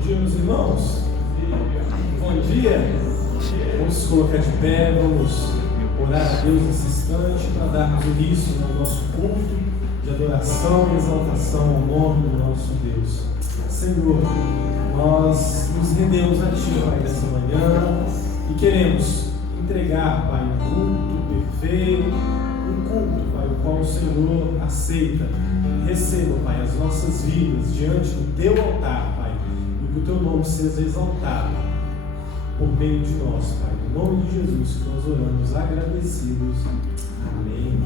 Bom dia, meus irmãos. Bom dia. Vamos se colocar de pé, vamos orar a Deus nesse instante para darmos início ao nosso culto de adoração e exaltação ao nome do nosso Deus. Senhor, nós nos rendemos a Ti, Pai, nessa manhã e queremos entregar, Pai, um culto perfeito, um culto, Pai, o qual o Senhor aceita. Receba, Pai, as nossas vidas diante do Teu altar, Pai, e que o Teu nome seja exaltado por meio de nós, Pai. Em nome de Jesus que nós oramos agradecidos. Amém.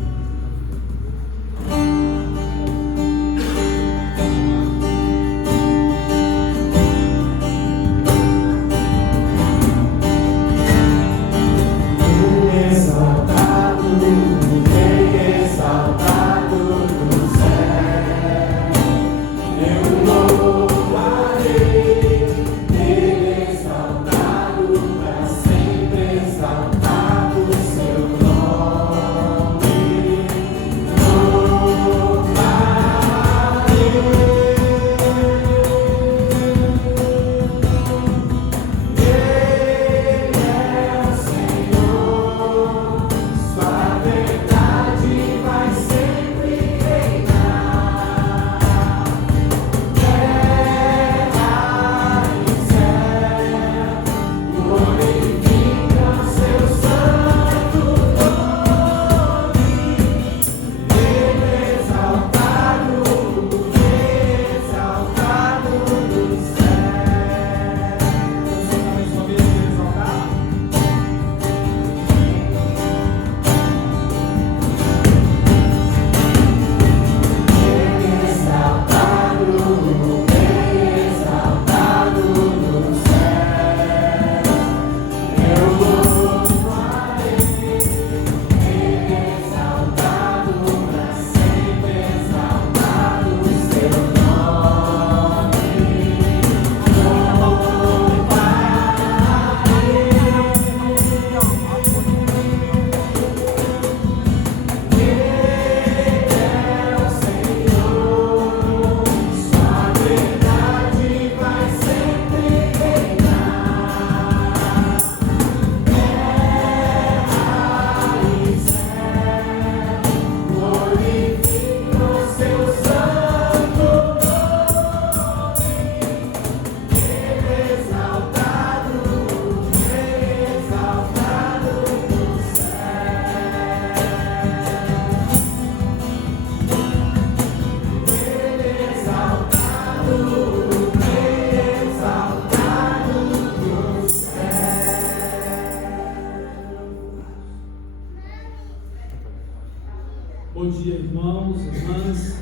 Bom dia, irmãos, irmãs.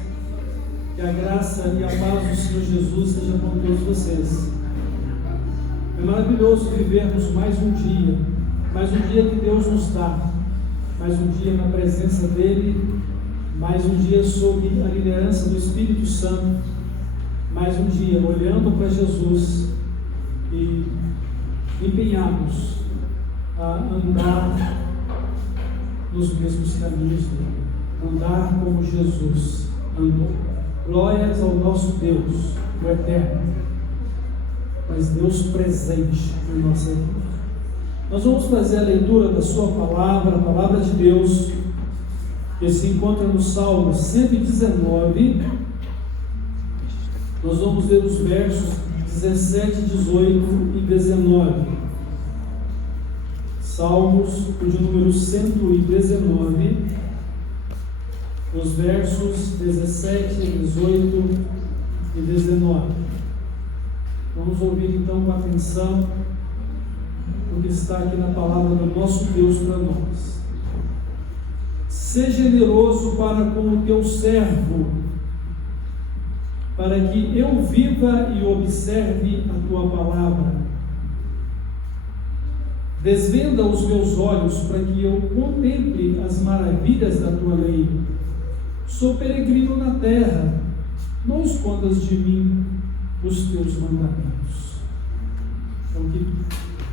Que a graça e a paz do Senhor Jesus seja com todos vocês. É maravilhoso vivermos mais um dia que Deus nos dá, mais um dia na presença dEle, mais um dia sob a liderança do Espírito Santo, mais um dia olhando para Jesus e empenhados a andar nos mesmos caminhos dele. Andar como Jesus andou. Glórias ao nosso Deus, o Eterno, mas Deus presente na nossa vida. Nós vamos fazer a leitura da sua palavra, a palavra de Deus, que se encontra no Salmo 119. Nós vamos ler os versos 17, 18 e 19. Salmos de número 119. Os versos 17, 18 e 19. Vamos ouvir então com atenção o que está aqui na palavra do nosso Deus para nós. Seja generoso para com o teu servo, para que eu viva e observe a tua palavra. Desvenda os meus olhos para que eu contemple as maravilhas da tua lei. Sou peregrino na terra, não escondas de mim os teus mandamentos. Então que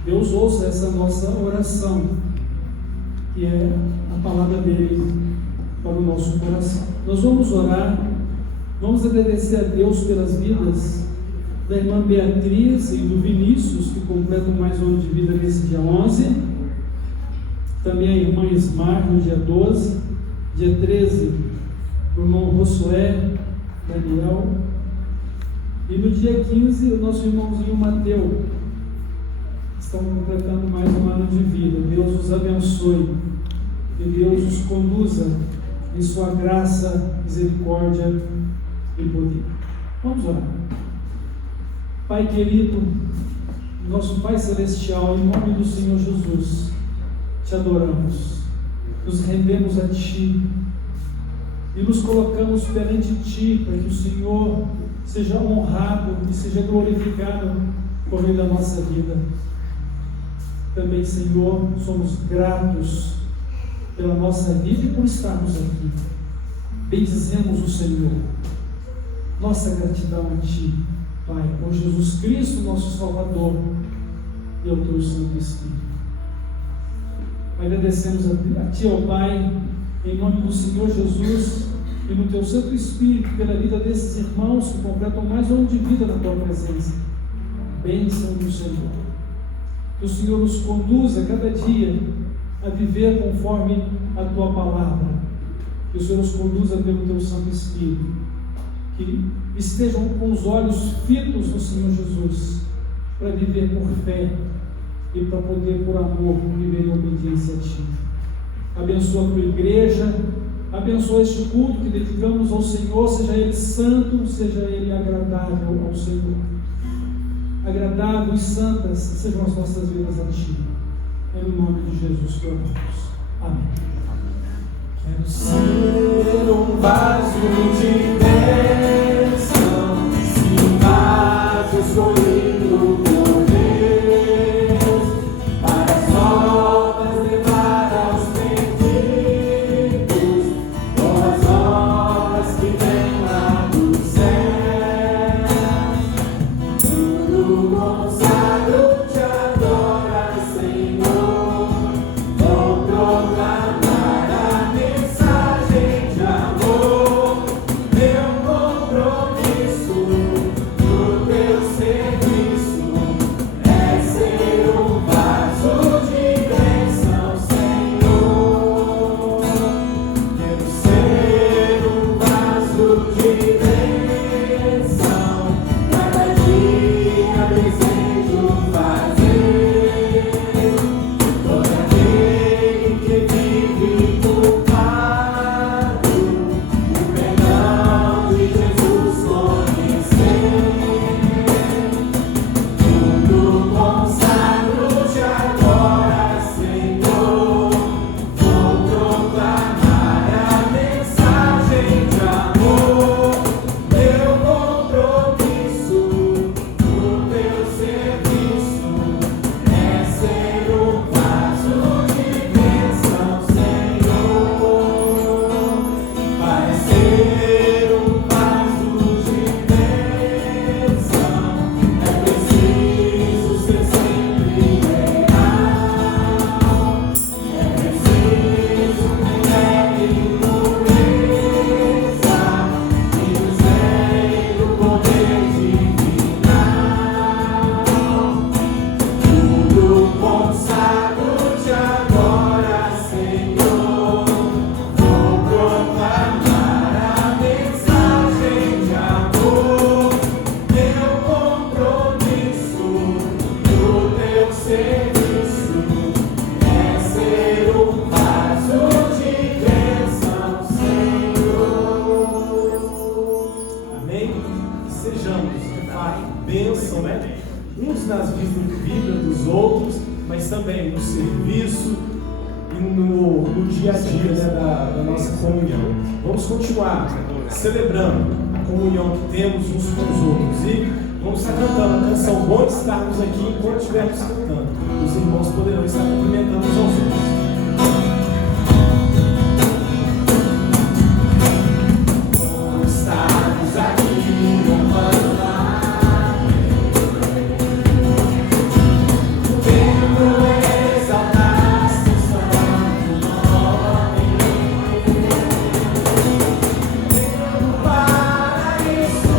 Deus ouça essa nossa oração, que é a palavra dele para o nosso coração. Nós vamos orar, vamos agradecer a Deus pelas vidas da irmã Beatriz e do Vinícius, que completam mais um ano de vida nesse dia 11. Também a irmã Ismar, no dia 12. Dia 13, o irmão Josué Daniel. E no dia 15, o nosso irmãozinho Mateu. Estão completando mais um ano de vida. Deus os abençoe e Deus os conduza em sua graça, misericórdia e poder. Vamos orar. Pai querido, nosso Pai Celestial, em nome do Senhor Jesus, te adoramos, nos rendemos a Ti e nos colocamos perante Ti para que o Senhor seja honrado e seja glorificado por meio da nossa vida. Também, Senhor, somos gratos pela nossa vida e por estarmos aqui. Bendizemos o Senhor. Nossa gratidão a Ti, Pai, por Jesus Cristo, nosso Salvador, e ao Teu Santo Espírito. Agradecemos a Ti, ó Pai, em nome do Senhor Jesus e no Teu Santo Espírito, pela vida desses irmãos que completam mais um ano de vida na Tua presença. Bênção do Senhor. Que o Senhor nos conduza cada dia a viver conforme a Tua palavra. Que o Senhor nos conduza pelo Teu Santo Espírito. Que estejam com os olhos fitos no Senhor Jesus, para viver por fé e para poder, por amor, viver em obediência a Ti. Abençoa a Tua igreja, abençoa este culto que dedicamos ao Senhor, seja ele santo, seja ele agradável ao Senhor. Agradável e santas sejam as nossas vidas a Ti. É no nome de Jesus que oramos. Amém. Quero ser um vaso de bênção, sim, vaso escolhido por Deus, para as obras levar aos perdidos, boas obras que vêm lá do céu. Tudo consagrado te adora, Senhor, vou proclamar a mensagem de amor, meu compromisso no Teu serviço é ser um vaso de bênção, Senhor. Quero ser um vaso de bênção, cada dia desejo fazer todo aquele que vive culpado, o perdão de Jesus conhecer. Tudo consagro-te agora, Senhor, vou proclamar a mensagem de amor, meu compromisso no Teu serviço é ser um vaso de bênção, Senhor. Para ser um vaso de bênção é preciso ser sempre leal, é preciso ter e pureza e o zelo poder divinal. Tudo consagro-te agora, Senhor, vou proclamar a mensagem de amor, meu compromisso no Teu serviço é ser um vaso de bênção, Senhor. Amém? Que sejamos, de fato, bênção, né? Uns nas vidas dos outros, mas também no serviço e no dia a dia, né, da nossa comunhão. Vamos continuar celebrando a comunhão que temos uns com os outros e vamos estar cantando a canção Bom de Estarmos Aqui enquanto estivermos cantando. Os irmãos poderão estar cumprimentando uns aos outros. Bom estarmos aqui louvando exaltar Seu santo nome. Para isso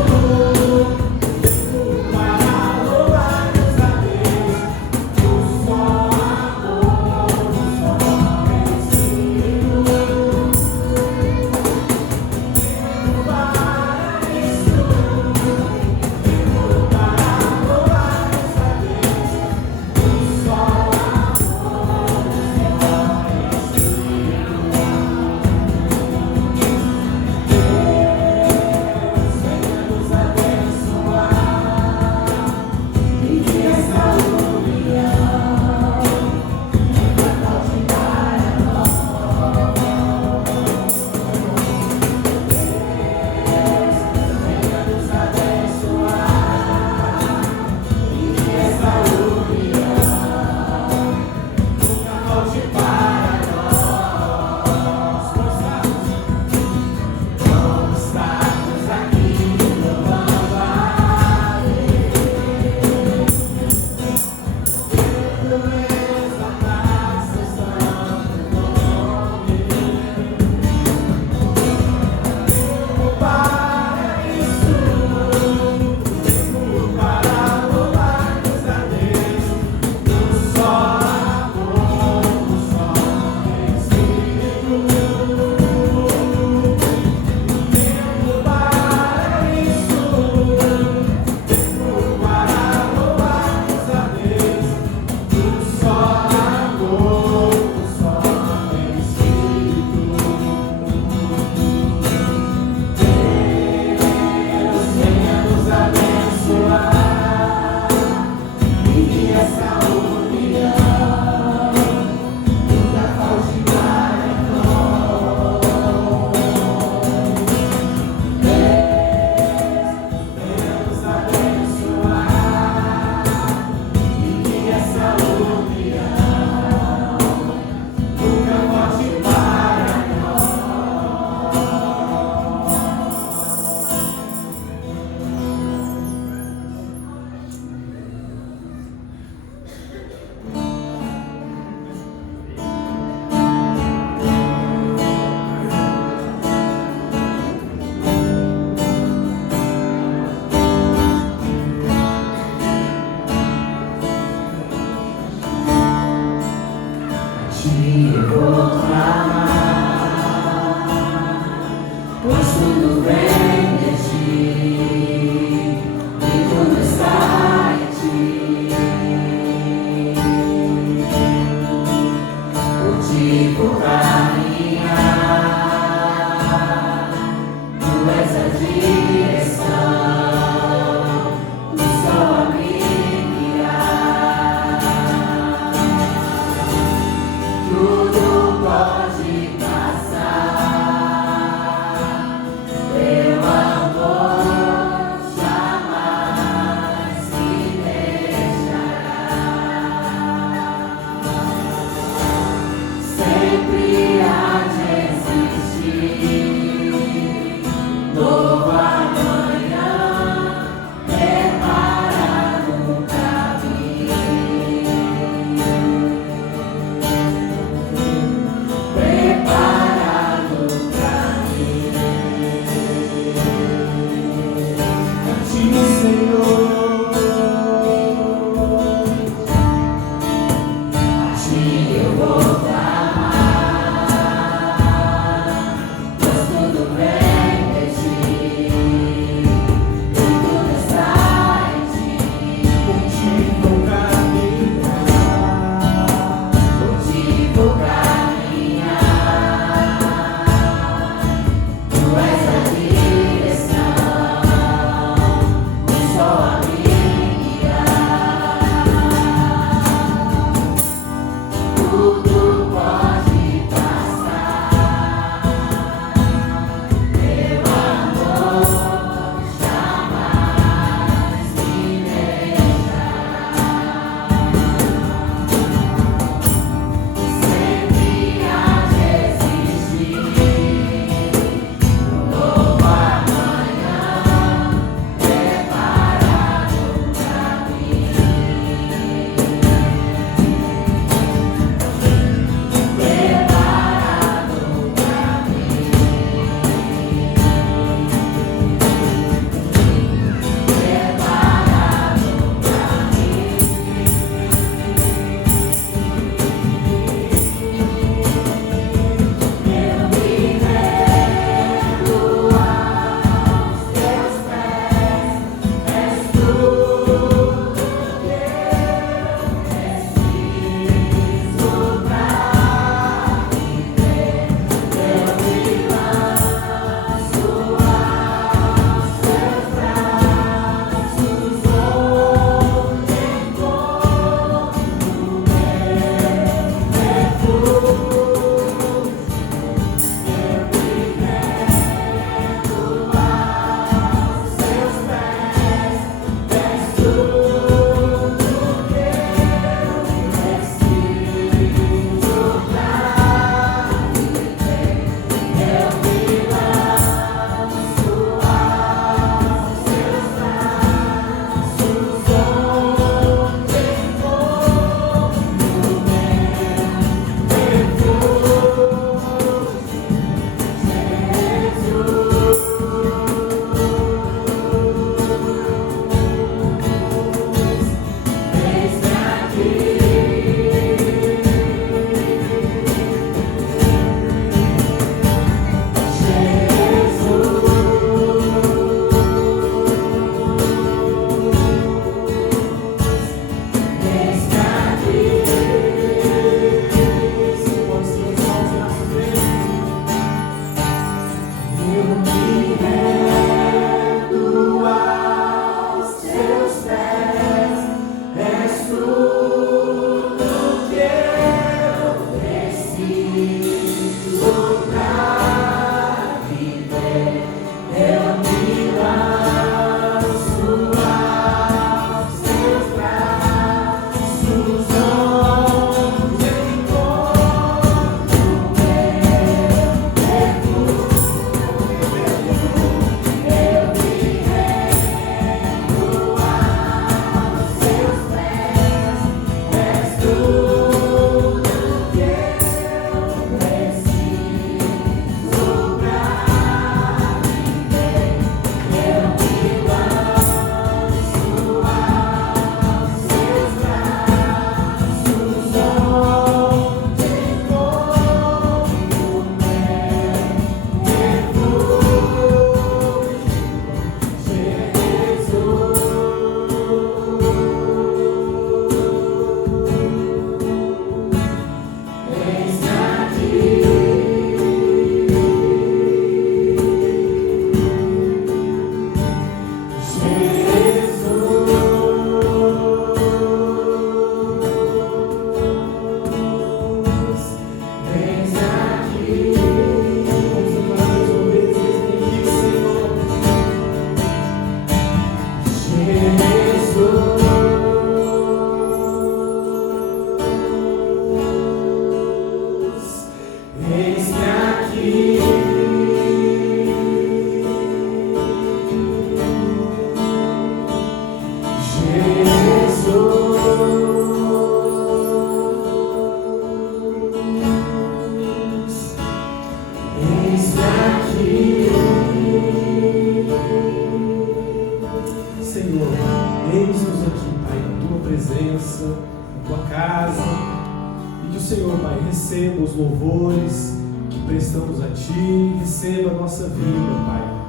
receba os louvores que prestamos a Ti, receba a nossa vida, Pai.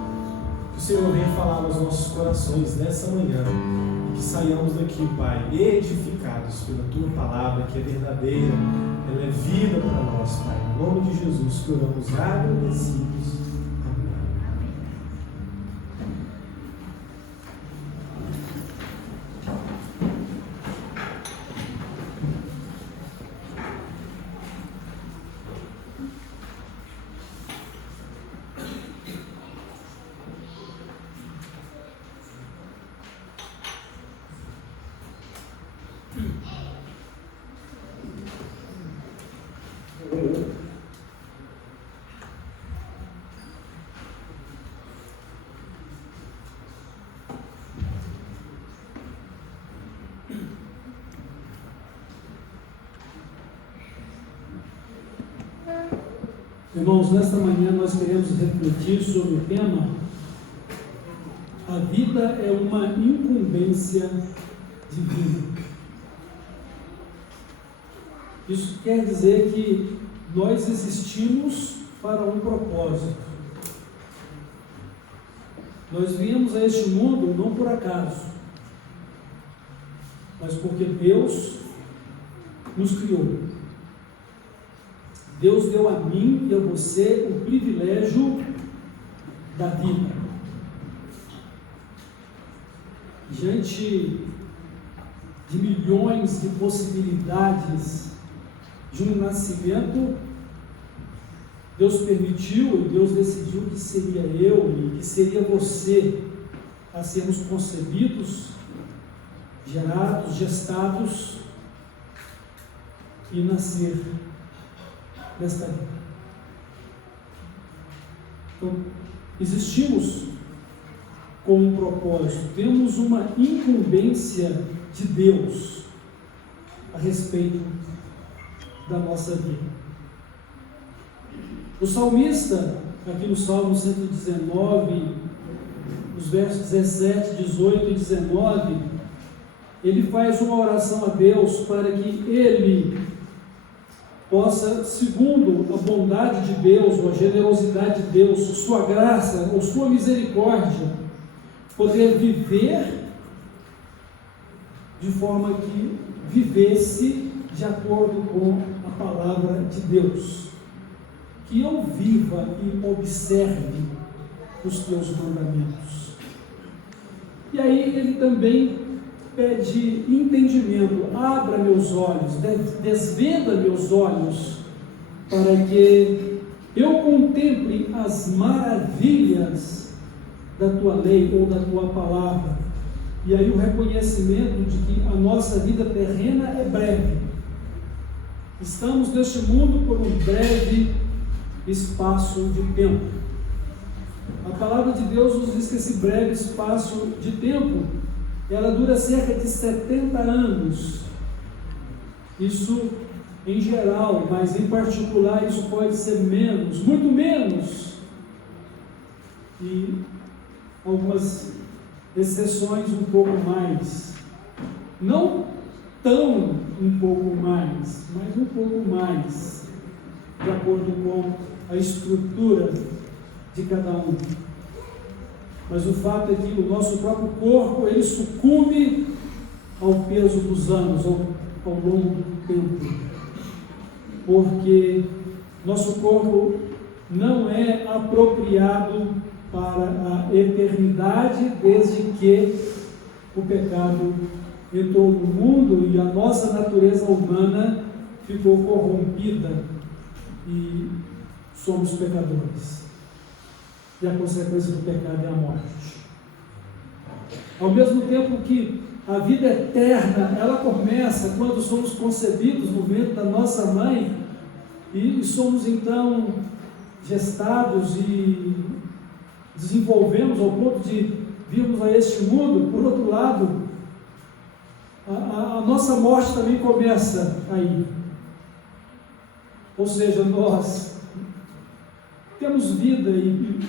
Que o Senhor venha falar nos nossos corações nessa manhã e que saiamos daqui, Pai, edificados pela Tua palavra, que é verdadeira, ela é vida para nós, Pai. Em nome de Jesus que oramos agradecidos. Irmãos, nesta manhã nós queremos refletir sobre o tema: a vida é uma incumbência divina. Isso quer dizer que nós existimos para um propósito. Nós viemos a este mundo não por acaso, mas porque Deus nos criou. Deus deu a mim e a você o privilégio da vida. Diante de milhões de possibilidades de um nascimento, Deus permitiu e Deus decidiu que seria eu e que seria você a sermos concebidos gerados, gestados e nascer nesta vida. Então, existimos com um propósito, temos uma incumbência de Deus a respeito da nossa vida. O salmista, aqui no Salmo 119, os versos 17, 18 e 19, ele faz uma oração a Deus para que ele possa, segundo a bondade de Deus, ou a generosidade de Deus, sua graça ou sua misericórdia, poder viver de forma que vivesse de acordo com a palavra de Deus. Que eu viva e observe os teus mandamentos. E aí ele também pede entendimento. Abra meus olhos, desvenda meus olhos, para que eu contemple as maravilhas da tua lei ou da tua palavra. E aí o reconhecimento de que a nossa vida terrena é breve. Estamos neste mundo por um breve espaço de tempo. A palavra de Deus nos diz que esse breve espaço de tempo, ela dura cerca de 70 anos. Isso em geral, mas em particular isso pode ser menos, muito menos. E algumas exceções um pouco mais. Não tão um pouco mais, mas um pouco mais, de acordo com a estrutura de cada um. Mas o fato é que o nosso próprio corpo, ele sucumbe ao peso dos anos, ao longo do tempo, porque nosso corpo não é apropriado para a eternidade, desde que o pecado entrou no mundo e a nossa natureza humana ficou corrompida e somos pecadores. E a consequência do pecado é a morte. Ao mesmo tempo que a vida eterna, ela começa quando somos concebidos no ventre da nossa mãe e somos então gestados e desenvolvemos ao ponto de virmos a este mundo. Por outro lado, a nossa morte também começa aí. Ou seja, nós temos vida e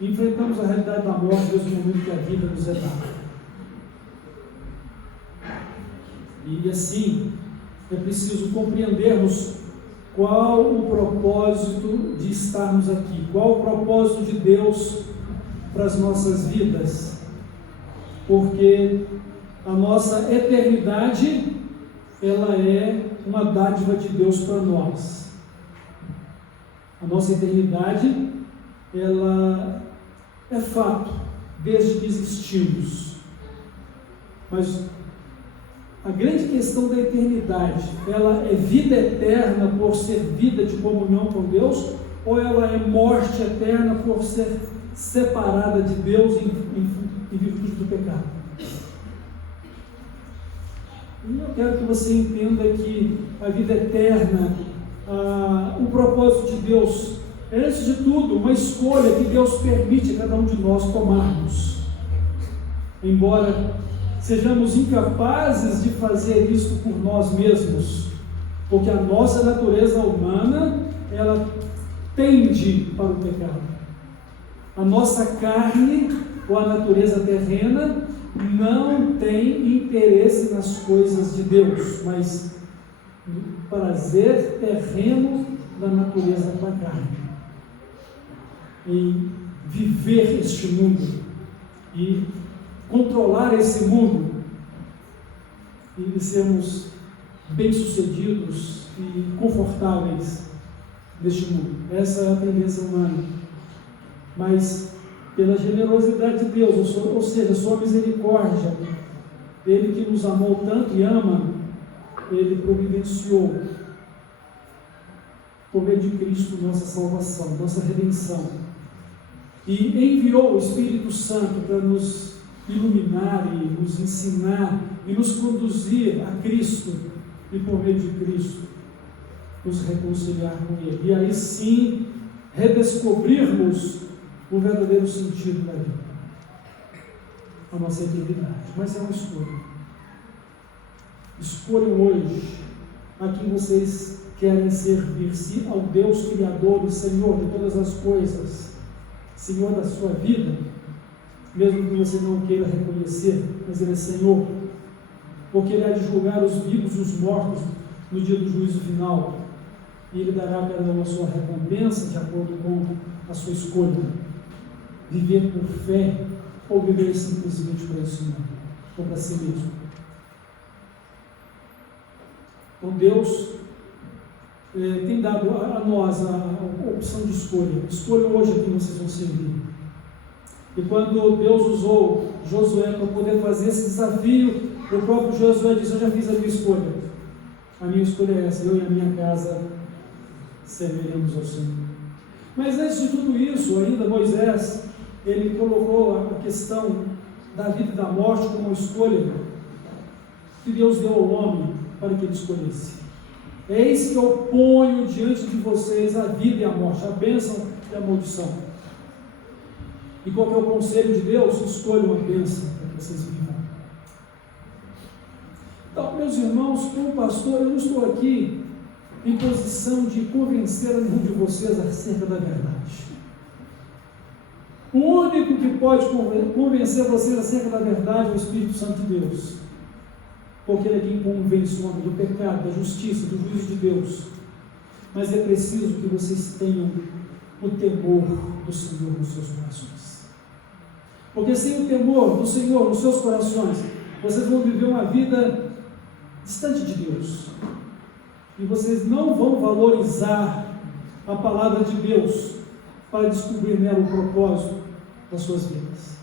enfrentamos a realidade da morte desde o momento que a vida nos é dada. E assim, é preciso compreendermos qual o propósito de estarmos aqui, qual o propósito de Deus para as nossas vidas, porque a nossa eternidade, ela é uma dádiva de Deus para nós. A nossa eternidade, ela é fato, desde que existimos. Mas a grande questão da eternidade, ela é vida eterna por ser vida de comunhão com Deus, ou ela é morte eterna por ser separada de Deus em virtude do pecado? E eu quero que você entenda que a vida eterna, o propósito de Deus, é, antes de tudo, uma escolha que Deus permite a cada um de nós tomarmos. Embora sejamos incapazes de fazer isso por nós mesmos, porque a nossa natureza humana, ela tende para o pecado. A nossa carne, ou a natureza terrena, não tem interesse nas coisas de Deus, mas no prazer terreno da natureza da carne, em viver este mundo e controlar esse mundo e sermos bem-sucedidos e confortáveis neste mundo. Essa é a tendência humana. Mas pela generosidade de Deus, ou seja, sua misericórdia, Ele que nos amou tanto e ama, Ele providenciou por meio de Cristo nossa salvação, nossa redenção, e enviou o Espírito Santo para nos iluminar e nos ensinar e nos conduzir a Cristo e por meio de Cristo nos reconciliar com Ele. E aí sim redescobrirmos o verdadeiro sentido da vida, a nossa eternidade. Mas é uma escolha. Escolham hoje a quem vocês querem servir, se ao Deus Criador e Senhor de todas as coisas, Senhor da sua vida, mesmo que você não queira reconhecer, mas Ele é Senhor, porque Ele há de julgar os vivos e os mortos no dia do juízo final, e Ele dará a cada um a sua recompensa de acordo com a sua escolha, viver por fé ou viver simplesmente para esse mundo, ou para si mesmo. Então Deus tem dado a nós a opção de escolha. Escolha hoje a quem vocês vão servir. E quando Deus usou Josué para poder fazer esse desafio, o próprio Josué disse: eu já fiz a minha escolha. A minha escolha é essa, eu e a minha casa serviremos ao Senhor. Mas antes de tudo isso, ainda Moisés, ele colocou a questão da vida e da morte como uma escolha que Deus deu ao homem para que ele escolhesse. Eis que eu ponho diante de vocês a vida e a morte, a bênção e a maldição. E qual que é o conselho de Deus? Escolham a bênção para que vocês vivam. Então, meus irmãos, como pastor, eu não estou aqui em posição de convencer nenhum de vocês acerca da verdade. O único que pode convencer vocês acerca da verdade é o Espírito Santo de Deus. Porque Ele é quem convence o homem do pecado, da justiça, do juízo de Deus. Mas é preciso que vocês tenham o temor do Senhor nos seus corações. Porque sem o temor do Senhor nos seus corações, vocês vão viver uma vida distante de Deus. E vocês não vão valorizar a palavra de Deus para descobrir nela o propósito das suas vidas.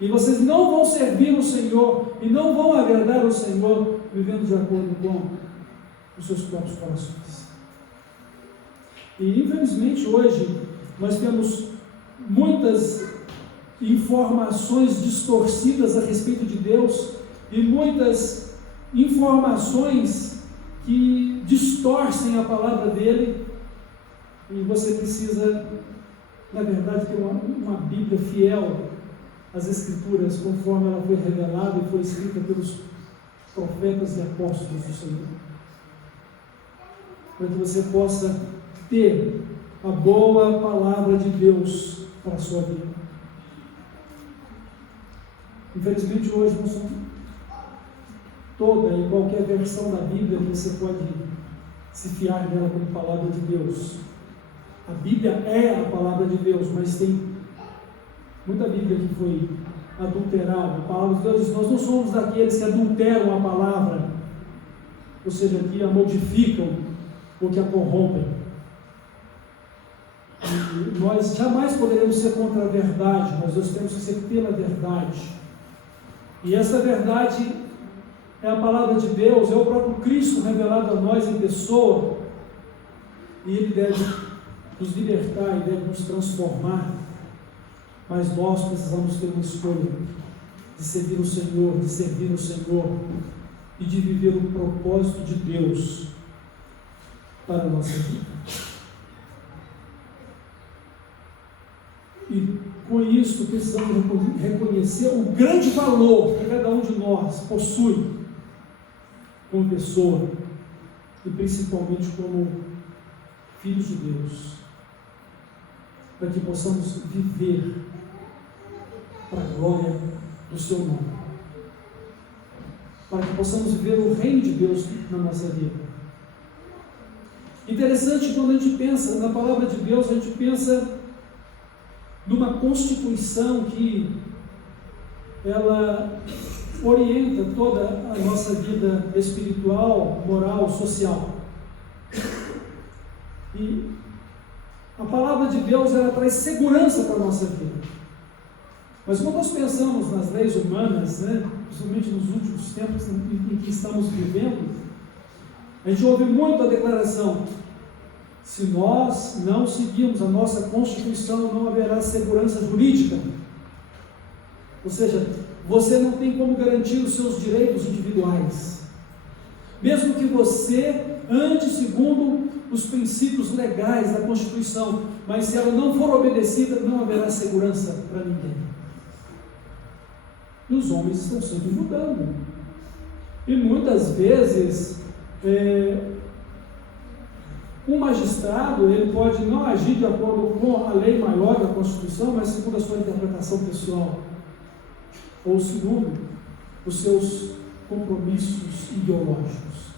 E vocês não vão servir o Senhor e não vão agradar o Senhor vivendo de acordo com os seus próprios corações. E infelizmente hoje nós temos muitas informações distorcidas a respeito de Deus e muitas informações que distorcem a palavra dele, e você precisa, na verdade, ter uma Bíblia fiel às Escrituras, conforme ela foi revelada e foi escrita pelos profetas e apóstolos do Senhor, para que você possa ter a boa palavra de Deus para a sua vida. Infelizmente hoje não são toda e qualquer versão da Bíblia que você pode se fiar nela como palavra de Deus. A Bíblia é a palavra de Deus, mas tem muita Bíblia que foi adulterada. A palavra de Deus diz: nós não somos daqueles que adulteram a palavra, ou seja, que a modificam ou que a corrompem. E nós jamais poderemos ser contra a verdade, mas nós temos que ser pela verdade. E essa verdade é a palavra de Deus, é o próprio Cristo revelado a nós em pessoa, e Ele deve nos libertar e deve nos transformar. Mas nós precisamos ter uma escolha de servir o Senhor e de viver o propósito de Deus para a nossa vida. E com isso precisamos reconhecer o grande valor que cada um de nós possui como pessoa e principalmente como filhos de Deus, para que possamos viver para a glória do seu nome, para que possamos viver o reino de Deus na nossa vida. Interessante, quando a gente pensa na palavra de Deus, a gente pensa numa constituição que ela orienta toda a nossa vida espiritual, moral, social. E a palavra de Deus, ela traz segurança para a nossa vida. Mas quando nós pensamos nas leis humanas, principalmente nos últimos tempos em que estamos vivendo, a gente ouve muito a declaração: se nós não seguirmos a nossa Constituição, não haverá segurança jurídica. Ou seja, você não tem como garantir os seus direitos individuais. Mesmo que você ande segundo os princípios legais da Constituição, mas se ela não for obedecida, não haverá segurança para ninguém. E os homens estão sempre mudando. E muitas vezes, um magistrado, ele pode não agir de acordo com a lei maior da Constituição, mas segundo a sua interpretação pessoal, ou segundo os seus compromissos ideológicos.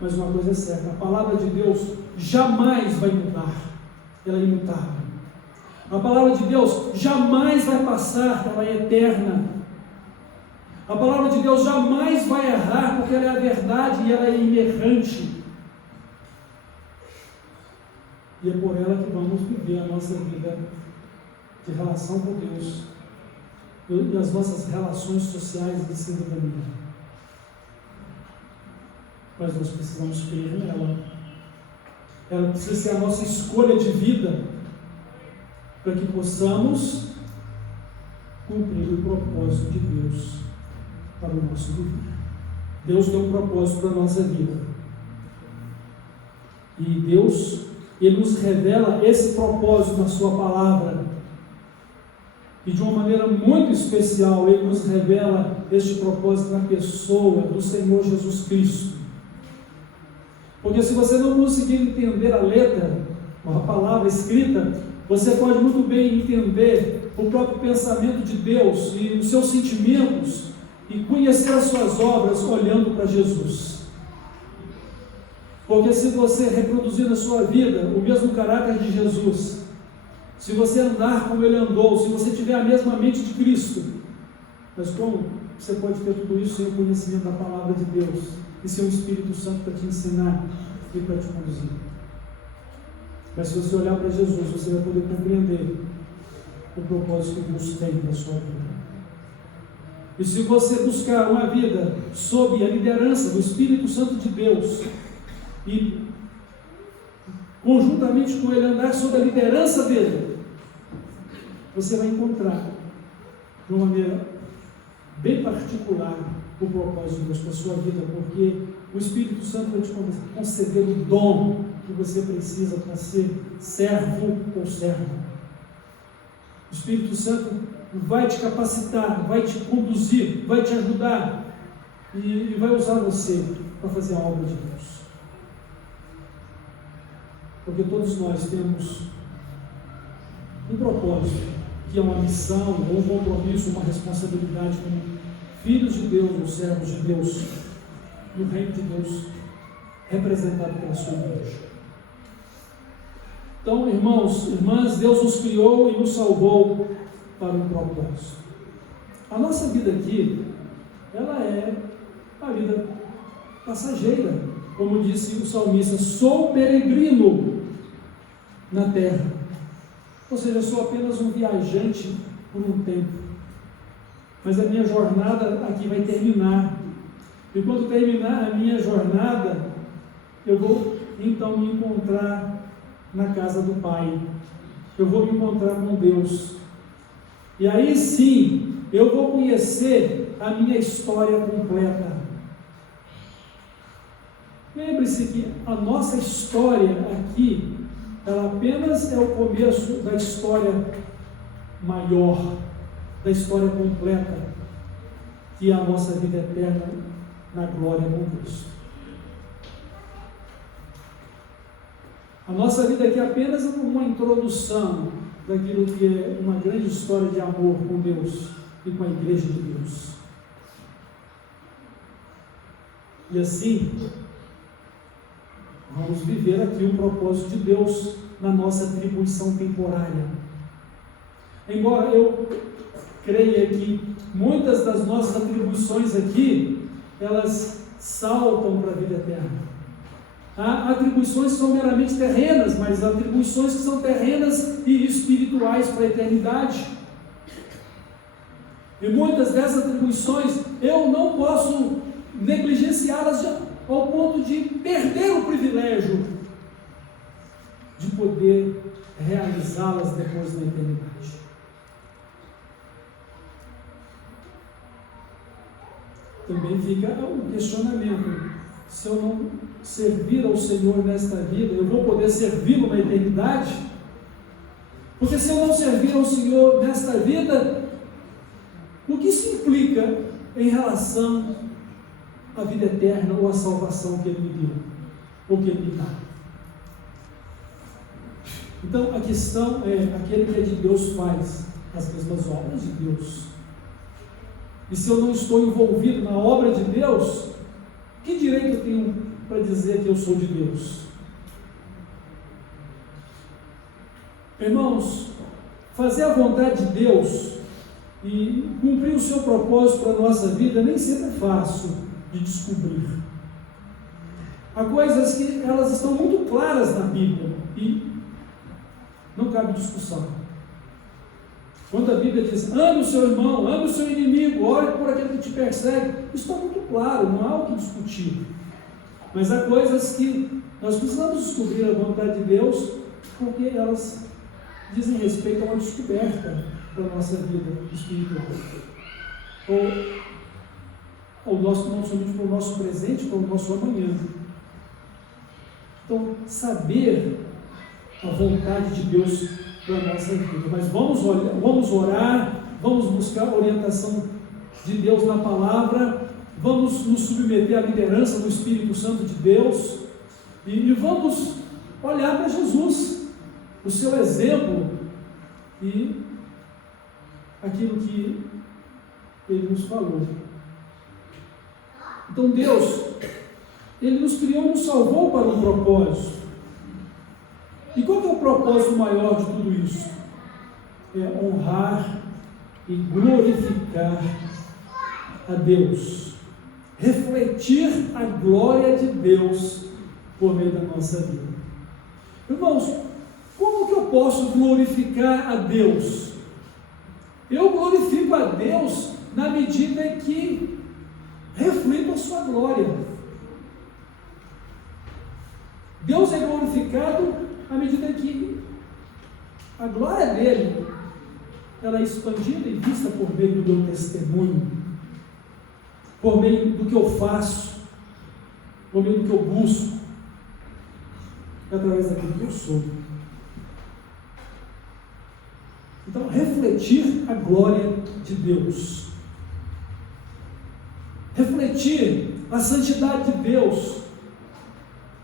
Mas uma coisa é certa, a palavra de Deus jamais vai mudar, ela é imutável. A palavra de Deus jamais vai passar, ela é eterna. A palavra de Deus jamais vai errar, porque ela é a verdade e ela é inerrante. E é por ela que vamos viver a nossa vida de relação com Deus e as nossas relações sociais de cidadania. Mas nós precisamos crer nela. Ela precisa ser a nossa escolha de vida, para que possamos cumprir o propósito de Deus para o nosso viver. Deus tem um propósito para a nossa vida. E Deus, Ele nos revela esse propósito na sua palavra. E de uma maneira muito especial, Ele nos revela este propósito na pessoa do Senhor Jesus Cristo. Porque se você não conseguir entender a letra, a palavra escrita, você pode muito bem entender o próprio pensamento de Deus e os seus sentimentos e conhecer as suas obras olhando para Jesus. Porque se você reproduzir na sua vida o mesmo caráter de Jesus, se você andar como Ele andou, se você tiver a mesma mente de Cristo, mas como você pode ter tudo isso sem o conhecimento da palavra de Deus e sem o Espírito Santo para te ensinar e para te conduzir? Mas se você olhar para Jesus, você vai poder compreender o propósito que Deus tem para a sua vida. E se você buscar uma vida sob a liderança do Espírito Santo de Deus e conjuntamente com Ele andar sob a liderança dele, você vai encontrar de uma maneira bem particular o propósito de Deus para a sua vida, porque o Espírito Santo vai te conceder o dom que você precisa para ser servo ou serva. O Espírito Santo vai te capacitar, vai te conduzir, vai te ajudar e vai usar você para fazer a obra de Deus. Porque todos nós temos um propósito, que é uma missão, ou um compromisso, uma responsabilidade como filhos de Deus ou servos de Deus, no reino de Deus, representado pela sua igreja. Então, irmãos, irmãs, Deus nos criou e nos salvou para um propósito. A nossa vida aqui, ela é a vida passageira, como disse o salmista: sou peregrino na terra, ou seja, sou apenas um viajante por um tempo, mas a minha jornada aqui vai terminar, e quando terminar a minha jornada, eu vou então me encontrar na casa do Pai, eu vou me encontrar com Deus, e aí sim, eu vou conhecer a minha história completa. Lembre-se que a nossa história aqui, ela apenas é o começo da história maior, da história completa, que é a nossa vida eterna na glória com Cristo. A nossa vida aqui é apenas uma introdução daquilo que é uma grande história de amor com Deus e com a igreja de Deus. E assim, vamos viver aqui o propósito de Deus na nossa atribuição temporária. Embora eu creia que muitas das nossas atribuições aqui, elas saltam para a vida eterna. Há atribuições que são meramente terrenas, mas atribuições que são terrenas e espirituais para a eternidade. E muitas dessas atribuições eu não posso negligenciá-las ao ponto de perder o privilégio de poder realizá-las depois na eternidade. também fica o questionamento: se eu não servir ao Senhor nesta vida, eu vou poder servi-lo na eternidade? Porque se eu não servir ao Senhor nesta vida, o que isso implica em relação à vida eterna ou à salvação que Ele me deu, ou que Ele me dá? Então a questão é: aquele que é de Deus faz as mesmas obras de Deus. E se eu não estou envolvido na obra de Deus, que direito eu tenho para dizer que eu sou de Deus? Irmãos, fazer a vontade de Deus e cumprir o seu propósito para a nossa vida nem sempre é fácil de descobrir. Há coisas que elas estão muito claras na Bíblia e não cabe discussão. Quando a Bíblia diz: ame o seu irmão, ame o seu inimigo, ore por aquele que te persegue, isso está muito claro, não há o que discutir. Mas há coisas que nós precisamos descobrir a vontade de Deus, porque elas dizem respeito a uma descoberta para a nossa vida espiritual. Ou não somente para o nosso presente, para o nosso amanhã. Então, saber a vontade de Deus para a nossa vida. Mas vamos orar, vamos buscar a orientação de Deus na palavra, vamos nos submeter à liderança do Espírito Santo de Deus e vamos olhar para Jesus, o seu exemplo e aquilo que Ele nos falou. Então Deus, Ele nos criou, nos salvou para um propósito. E qual que é o propósito maior de tudo isso? É honrar e glorificar a Deus, refletir a glória de Deus por meio da nossa vida. Irmãos, como que eu posso glorificar a Deus? Eu glorifico a Deus na medida em que reflito a sua glória. Deus é glorificado à medida que a glória dele, ela é expandida e vista por meio do meu testemunho, por meio do que eu faço, por meio do que eu busco, através daquilo que eu sou. Então, refletir a glória de Deus, refletir a santidade de Deus.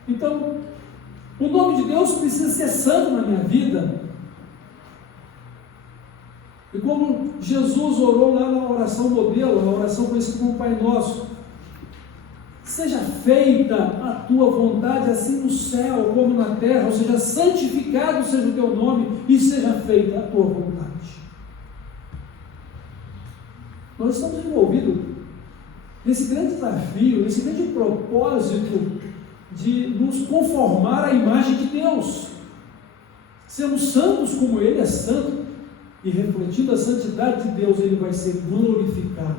Então, o nome de Deus precisa ser santo na minha vida. E como Jesus orou lá na oração modelo, a oração conhecida como Pai Nosso: seja feita a tua vontade, assim no céu como na terra, ou seja, santificado seja o teu nome e seja feita a tua vontade. Nós estamos envolvidos nesse grande desafio, nesse grande propósito de nos conformar à imagem de Deus, sermos santos como Ele é santo, e refletindo a santidade de Deus, Ele vai ser glorificado.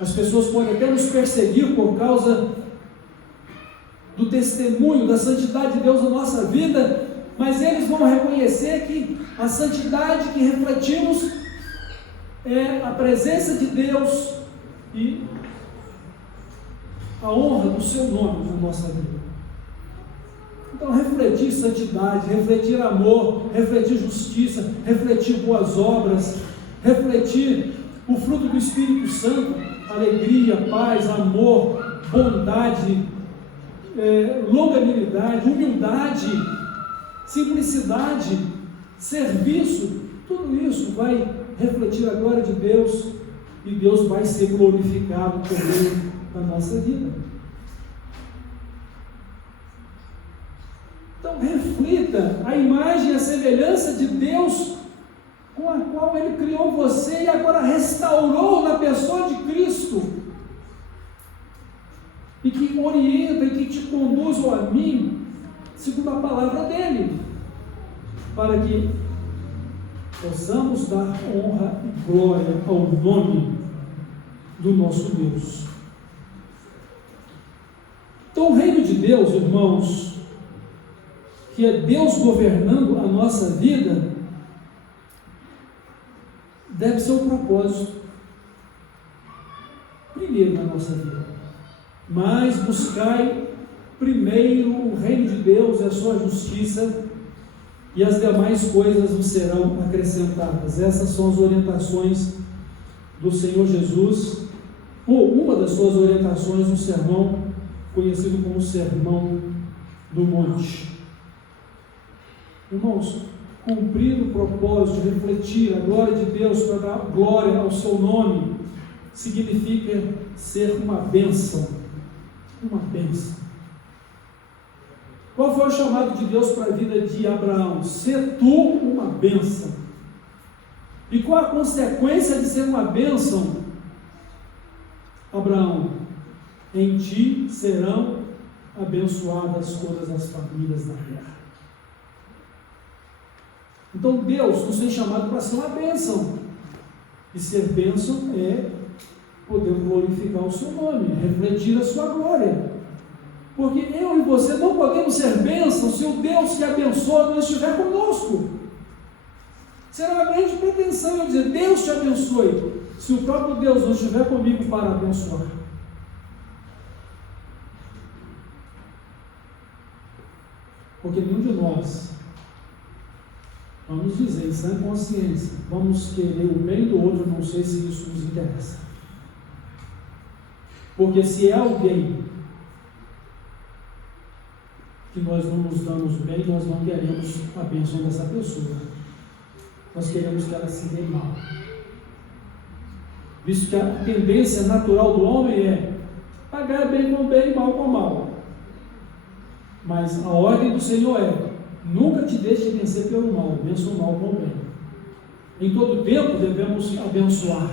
As pessoas podem até nos perseguir por causa do testemunho da santidade de Deus na nossa vida, mas eles vão reconhecer que a santidade que refletimos é a presença de Deus e a honra do seu nome na nossa vida. Então, refletir santidade, refletir amor, refletir justiça, refletir boas obras, refletir o fruto do Espírito Santo: alegria, paz, amor, bondade, longanimidade, humildade, simplicidade, serviço. Tudo isso vai refletir a glória de Deus e Deus vai ser glorificado por meio da nossa vida. Então, reflita a imagem e a semelhança de Deus com a qual Ele criou você e agora restaurou na pessoa de Cristo, e que orienta e que te conduz ao caminho segundo a palavra dEle, para que possamos dar honra e glória ao nome do nosso Deus. Então, o reino de Deus, irmãos, que é Deus governando a nossa vida, deve ser um propósito. primeiro na nossa vida. Mas buscai primeiro o reino de Deus e a sua justiça, e as demais coisas vos serão acrescentadas. Essas são as orientações do Senhor Jesus, ou uma das suas orientações no sermão conhecido como Sermão do Monte. Irmãos, cumprir o propósito de refletir a glória de Deus para dar glória ao seu nome significa ser uma bênção. Uma bênção. Qual foi o chamado de Deus para a vida de Abraão? Ser tu uma bênção. E qual a consequência de ser uma bênção? Abraão, em ti serão abençoadas todas as famílias da terra. Então Deus nos tem chamado para ser uma bênção. E ser bênção é poder glorificar o seu nome, refletir a sua glória. Porque eu e você não podemos ser bênçãos se o Deus que abençoa não estiver conosco. Será uma grande pretensão eu dizer, Deus te abençoe, se o próprio Deus não estiver comigo para abençoar. Porque nenhum de nós, vamos dizer, sem consciência, vamos querer o bem do outro, não sei se isso nos interessa. Porque se é alguém que nós não nos damos bem, nós não queremos a bênção dessa pessoa. Nós queremos que ela se dê mal. Visto que a tendência natural do homem é pagar bem com bem, mal com mal. Mas a ordem do Senhor é: nunca te deixe vencer pelo mal, vença o mal com o bem. Em todo tempo devemos abençoar.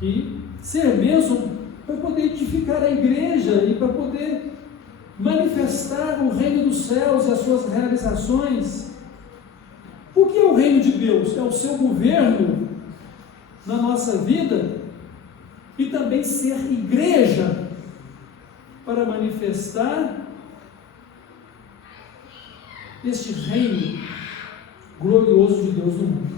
E ser bênção para poder edificar a igreja e para poder manifestar o reino dos céus e as suas realizações. O que é o reino de Deus? É o seu governo na nossa vida e também ser igreja para manifestar este reino glorioso de Deus no mundo.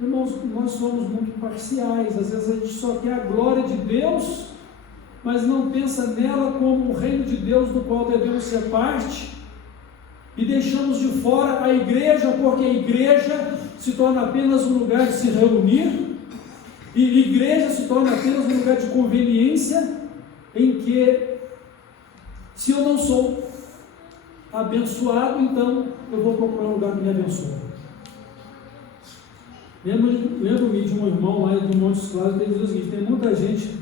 Irmãos, nós somos muito parciais, às vezes a gente só quer a glória de Deus, mas não pensa nela como o reino de Deus do qual devemos ser parte, e deixamos de fora a igreja, porque a igreja se torna apenas um lugar de se reunir, e igreja se torna apenas um lugar de conveniência, em que, se eu não sou abençoado, então eu vou procurar um lugar que me abençoe. Lembro-me de um irmão lá do Monte Claros, que ele diz o seguinte: tem muita gente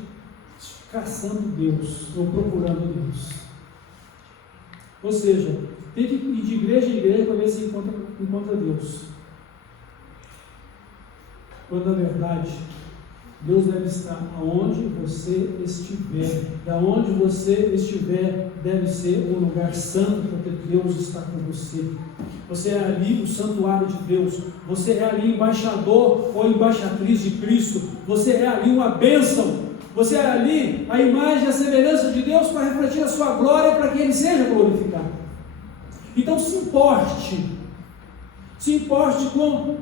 caçando Deus, ou procurando Deus. Ou seja, tem que ir de igreja em igreja para ver se encontra Deus. Quando na verdade, Deus deve estar aonde você estiver. E aonde você estiver deve ser um lugar santo, porque Deus está com você. Você é ali o santuário de Deus. Você é ali embaixador ou embaixatriz de Cristo. Você é ali uma bênção. Você é ali a imagem e a semelhança de Deus para refletir a sua glória, para que Ele seja glorificado. Então se importe com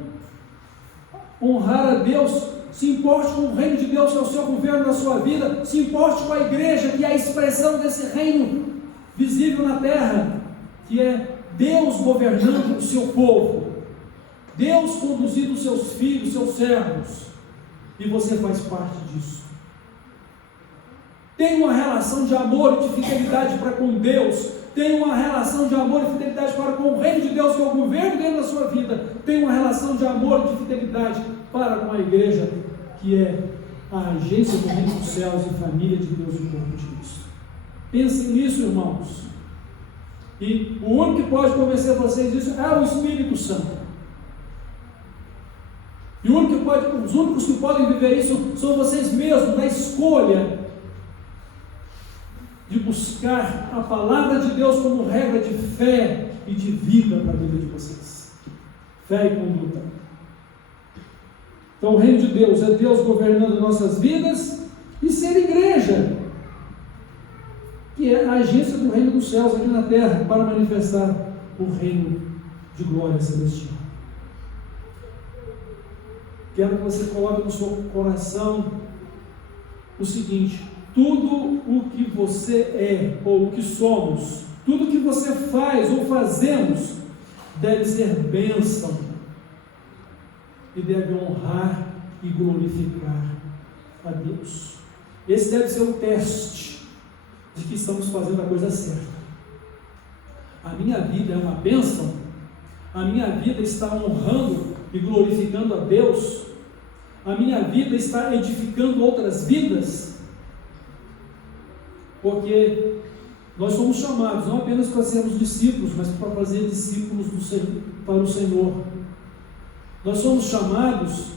honrar a Deus, se importe com o reino de Deus, que é o seu governo na sua vida, se importe com a igreja, que é a expressão desse reino visível na terra, que é Deus governando o seu povo, Deus conduzindo os seus filhos, seus servos, e você faz parte disso. Tem uma relação de amor e de fidelidade para com Deus, tem uma relação de amor e fidelidade para com o reino de Deus, que é o governo dentro da sua vida, tem uma relação de amor e de fidelidade para com a igreja, que é a agência do reino dos céus e família de Deus e corpo de Cristo. Pensem nisso, irmãos. E o único que pode convencer vocês disso é o Espírito Santo. E os únicos que podem viver isso são vocês mesmos, na escolha de buscar a palavra de Deus como regra de fé e de vida para a vida de vocês. Fé e conduta. Então o reino de Deus é Deus governando nossas vidas e ser igreja, que é a agência do reino dos céus aqui na terra, para manifestar o reino de glória celestial. quero que você coloque no seu coração o seguinte: tudo o que você é, ou o que somos, tudo o que você faz ou fazemos, deve ser bênção e deve honrar e glorificar a Deus. Esse deve ser o teste de que estamos fazendo a coisa certa. A minha vida é uma bênção? A minha vida está honrando e glorificando a Deus? A minha vida está edificando outras vidas? Porque nós somos chamados não apenas para sermos discípulos, mas para fazer discípulos para o Senhor. Nós somos chamados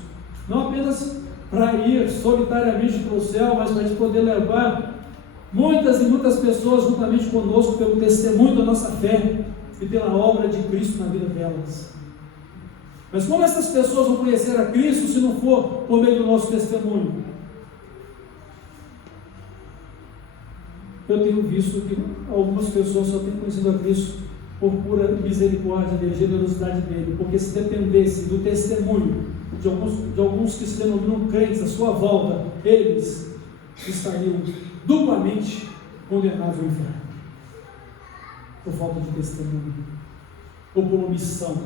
não apenas para ir solitariamente para o céu, mas para a gente poder levar muitas e muitas pessoas juntamente conosco pelo testemunho da nossa fé e pela obra de Cristo na vida delas. Mas como essas pessoas vão conhecer a Cristo se não for por meio do nosso testemunho? Eu tenho visto que algumas pessoas só têm conhecido a Cristo por pura misericórdia dele, generosidade dele, porque se dependesse do testemunho de alguns que se denominam crentes à sua volta, eles estariam duplamente condenados ao inferno, por falta de testemunho, ou por omissão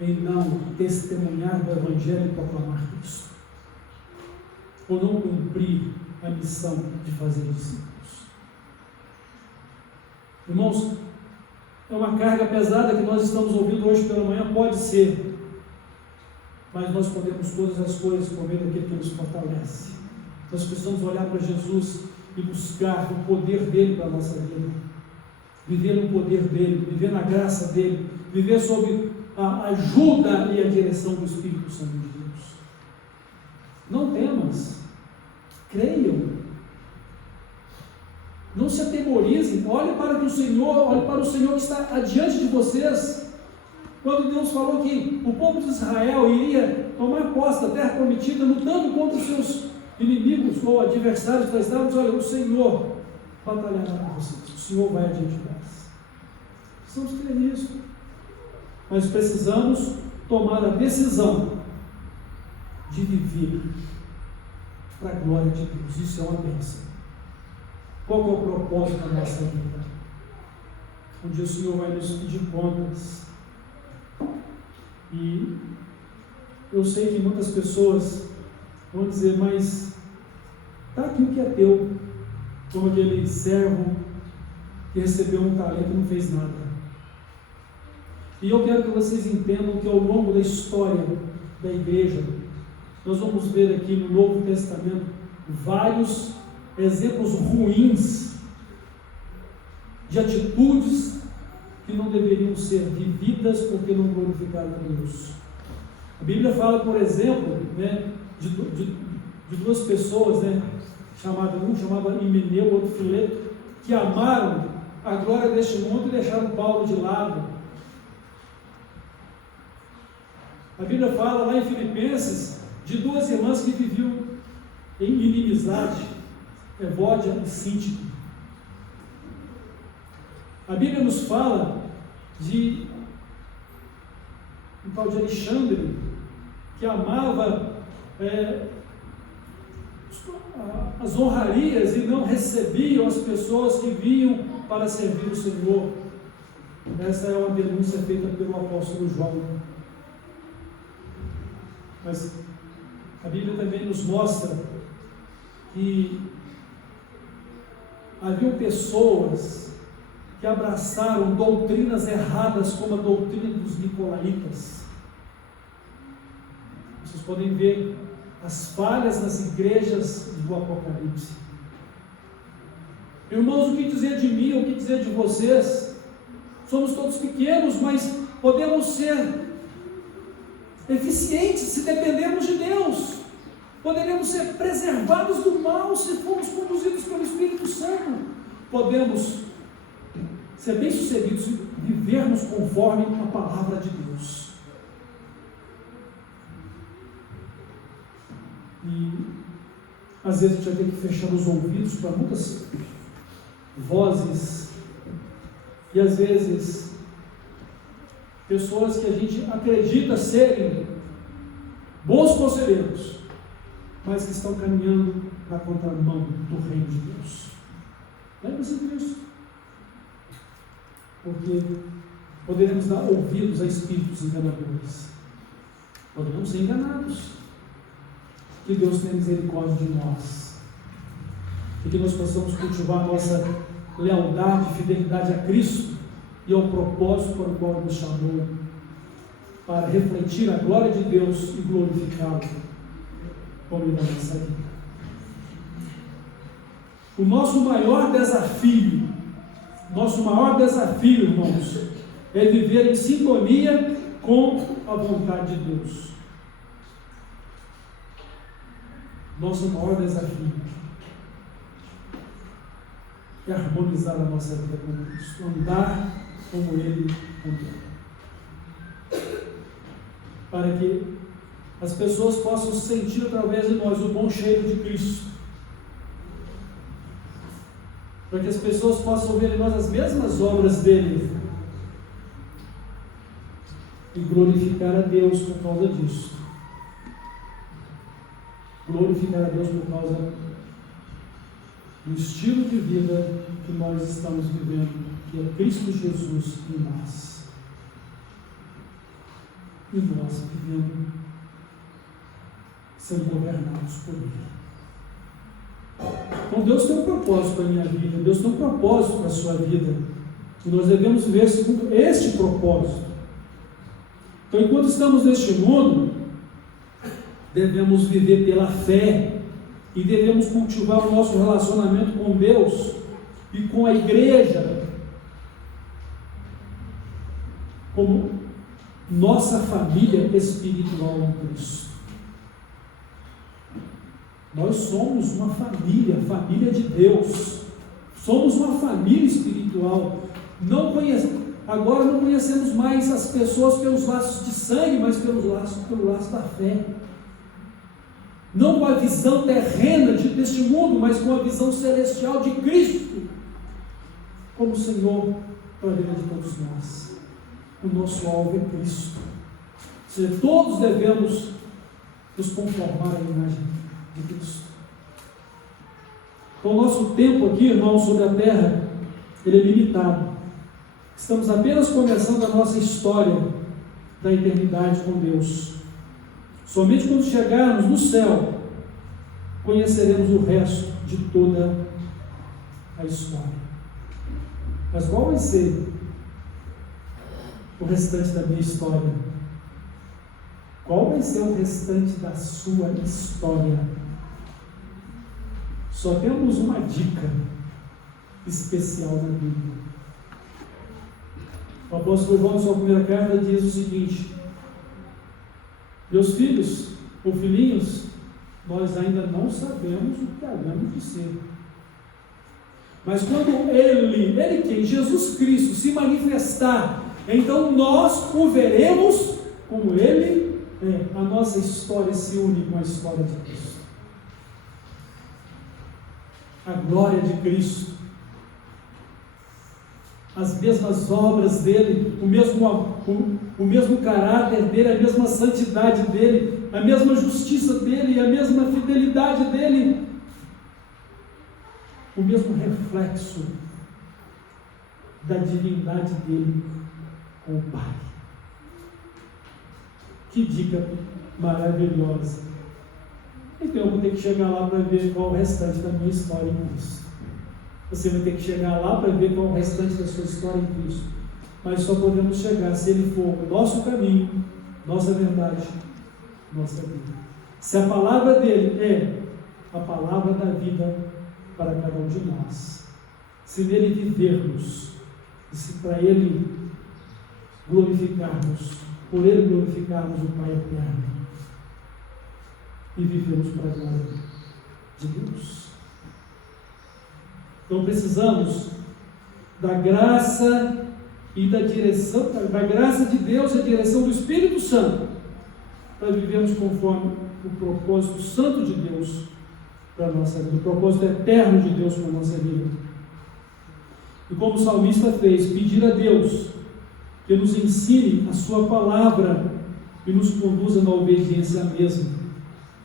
em não testemunhar do Evangelho e proclamar Cristo, ou não cumprir a missão de fazer discípulos. Irmãos, é uma carga pesada que nós estamos ouvindo hoje pela manhã, pode ser, mas nós podemos todas as coisas por meio daquele que nos fortalece. Nós precisamos olhar para Jesus e buscar o poder dele para a nossa vida, viver no poder dele, viver na graça dele, viver sob a ajuda e a direção do Espírito Santo de Deus. Não temas, creiam, não se atemorizem, olhem para o Senhor que está adiante de vocês. Quando Deus falou que o povo de Israel iria tomar posse da terra prometida, lutando contra os seus inimigos ou adversários que lá estavam, olha, o Senhor batalhará para vocês, o Senhor vai adiante de nós. Precisamos crer nisso. Mas precisamos tomar a decisão de viver para a glória de Deus. Isso é uma bênção. Qual é o propósito da nossa vida? Um dia o Senhor vai nos pedir contas. E eu sei que muitas pessoas vão dizer, mas está aqui o que é teu, como aquele servo que recebeu um talento e não fez nada. E eu quero que vocês entendam que ao longo da história da igreja, nós vamos ver aqui no Novo Testamento vários exemplos ruins de atitudes que não deveriam ser vividas porque não glorificaram a Deus. A Bíblia fala, por exemplo, de duas pessoas, um chamava Himeneu, outro Fileto, que amaram a glória deste mundo e deixaram Paulo de lado. A Bíblia fala lá em Filipenses de duas irmãs que viviam em inimizade, Evódia e Síntique. A Bíblia nos fala de um tal de Alexandre, que amava as honrarias e não recebiam as pessoas que vinham para servir o Senhor. Essa é uma denúncia feita pelo apóstolo João. Mas a Bíblia também nos mostra que haviam pessoas que abraçaram doutrinas erradas, como a doutrina dos nicolaítas. Vocês podem ver as falhas nas igrejas do Apocalipse. Irmãos, o que dizer de mim, o que dizer de vocês? Somos todos pequenos, mas podemos ser eficientes se dependermos de Deus. Poderemos ser preservados do mal se formos conduzidos pelo Espírito Santo. Podemos ser bem-sucedidos se vivermos conforme a palavra de Deus. E às vezes a gente vai ter que fechar os ouvidos para muitas vozes, e às vezes pessoas que a gente acredita serem bons conselheiros, mas que estão caminhando na contramão do reino de Deus. Lembre-se disso. Porque poderemos dar ouvidos a espíritos enganadores. Podemos ser enganados. Que Deus tenha misericórdia de nós. E que nós possamos cultivar a nossa lealdade e fidelidade a Cristo e ao propósito para o qual Ele nos chamou, para refletir a glória de Deus e glorificá-lo como na nossa vida. O nosso maior desafio, irmãos, é viver em sintonia com a vontade de Deus. Nosso maior desafio é harmonizar a nossa vida com Cristo, andar como Ele andou, para que as pessoas possam sentir através de nós o bom cheiro de Cristo, para que as pessoas possam ver em nós as mesmas obras dele e glorificar a Deus por causa disso. Glorificar a Deus por causa do estilo de vida que nós estamos vivendo, que é Cristo Jesus em nós. E nós vivendo, sendo governados por Ele. Então Deus tem um propósito para a minha vida, Deus tem um propósito para a sua vida, e nós devemos viver segundo este propósito. Então, enquanto estamos neste mundo, devemos viver pela fé e devemos cultivar o nosso relacionamento com Deus e com a igreja como nossa família espiritual em Cristo. Nós somos uma família de Deus. Somos uma família espiritual. Agora não conhecemos mais as pessoas pelos laços de sangue, mas pelo laço da fé. Não com a visão terrena deste mundo, mas com a visão celestial de Cristo, como Senhor para a vida de todos nós. O nosso alvo é Cristo. Ou seja, todos devemos nos conformar à imagem de Cristo. Então, o nosso tempo aqui, irmãos, sobre a terra, ele é limitado. Estamos apenas começando a nossa história da eternidade com Deus. Somente quando chegarmos no céu, conheceremos o resto de toda a história. Mas qual vai ser o restante da minha história? Qual vai ser o restante da sua história? Só temos uma dica especial na Bíblia. O apóstolo João, em sua primeira carta, diz o seguinte: meus filhos ou filhinhos, nós ainda não sabemos o que havemos de ser. Mas quando Ele quem? Jesus Cristo se manifestar, então nós o veremos como Ele é. A nossa história se une com a história de Cristo. A glória de Cristo, as mesmas obras dele, o mesmo caráter dele, a mesma santidade dele, a mesma justiça dele, a mesma fidelidade dele, o mesmo reflexo da divindade dele com o Pai. Que dica maravilhosa! Então eu vou ter que chegar lá para ver qual é o restante da minha história em Cristo. Você vai ter que chegar lá para ver qual é o restante da sua história em Cristo. Mas só podemos chegar se Ele for o nosso caminho, nossa verdade, nossa vida. Se a palavra dele é a palavra da vida para cada um de nós, se nele vivermos, e se para Ele glorificarmos, por Ele glorificarmos o Pai eterno, e vivemos para a glória de Deus. Então precisamos da graça e da direção, da graça de Deus e a direção do Espírito Santo, para vivermos conforme o propósito santo de Deus para a nossa vida, o propósito eterno de Deus para a nossa vida. E como o salmista fez, pedir a Deus que nos ensine a sua palavra e nos conduza na obediência à mesma.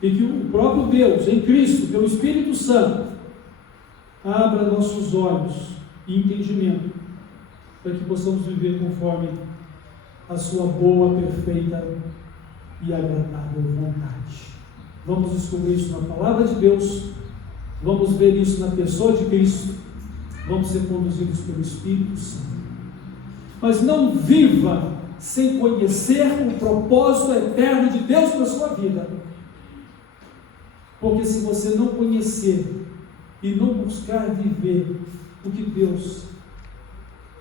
E que o próprio Deus, em Cristo, pelo Espírito Santo, abra nossos olhos e entendimento, para que possamos viver conforme a sua boa, perfeita e agradável vontade. Vamos descobrir isso na palavra de Deus, vamos ver isso na pessoa de Cristo, vamos ser conduzidos pelo Espírito Santo. Mas não viva sem conhecer o propósito eterno de Deus para a sua vida. Porque se você não conhecer e não buscar viver o que Deus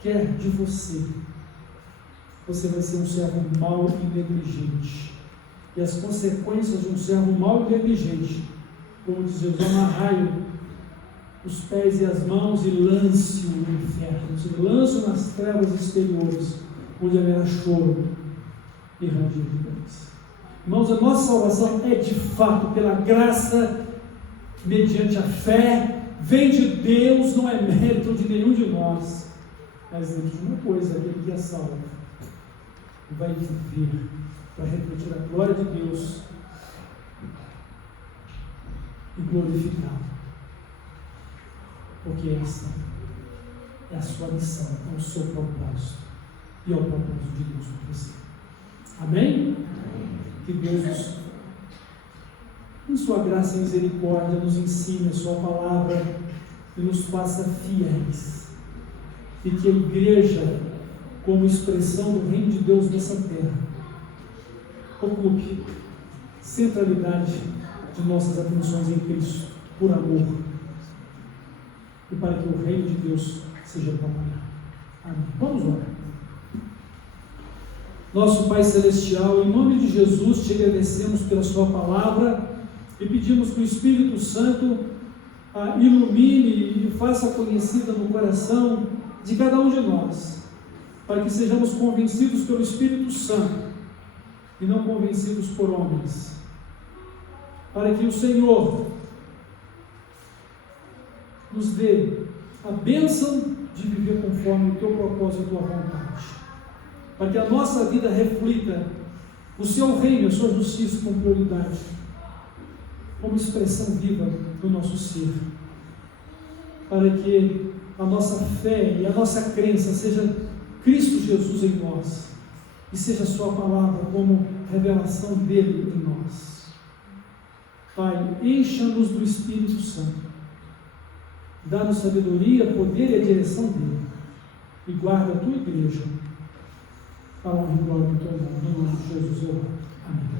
quer de você, você vai ser um servo mau e negligente. E as consequências de um servo mau e negligente, como diz Jesus, amarrai os pés e as mãos e lance-o no inferno, se lance-o nas trevas exteriores, onde haverá choro e ranger de dentes. Irmãos, a nossa salvação é de fato pela graça, mediante a fé, vem de Deus, não é mérito de nenhum de nós. Mas existe uma coisa: aquele que é salvo vai viver para refletir a glória de Deus e glorificá-lo. Porque essa é a sua missão, é o seu propósito e é o propósito de Deus para você. Amém? Que Deus, em sua graça e misericórdia, nos ensine a sua palavra e nos faça fiéis. E que a igreja, como expressão do reino de Deus nessa terra, ocupe centralidade de nossas atenções em Cristo, por amor, e para que o reino de Deus seja proclamado. Amém. Vamos orar. Nosso Pai Celestial, em nome de Jesus, te agradecemos pela sua palavra e pedimos que o Espírito Santo a ilumine e faça conhecida no coração de cada um de nós, para que sejamos convencidos pelo Espírito Santo e não convencidos por homens, para que o Senhor nos dê a bênção de viver conforme o teu propósito e a tua vontade, para que a nossa vida reflita o seu reino, a sua justiça com prioridade, como expressão viva do nosso ser, para que a nossa fé e a nossa crença seja Cristo Jesus em nós, e seja a sua palavra como revelação dele em nós. Pai, encha-nos do Espírito Santo, dá-nos sabedoria, poder e a direção dele, e guarda a tua igreja para a honra e glória do teu nome. No nome de Jesus eu oro. Amém.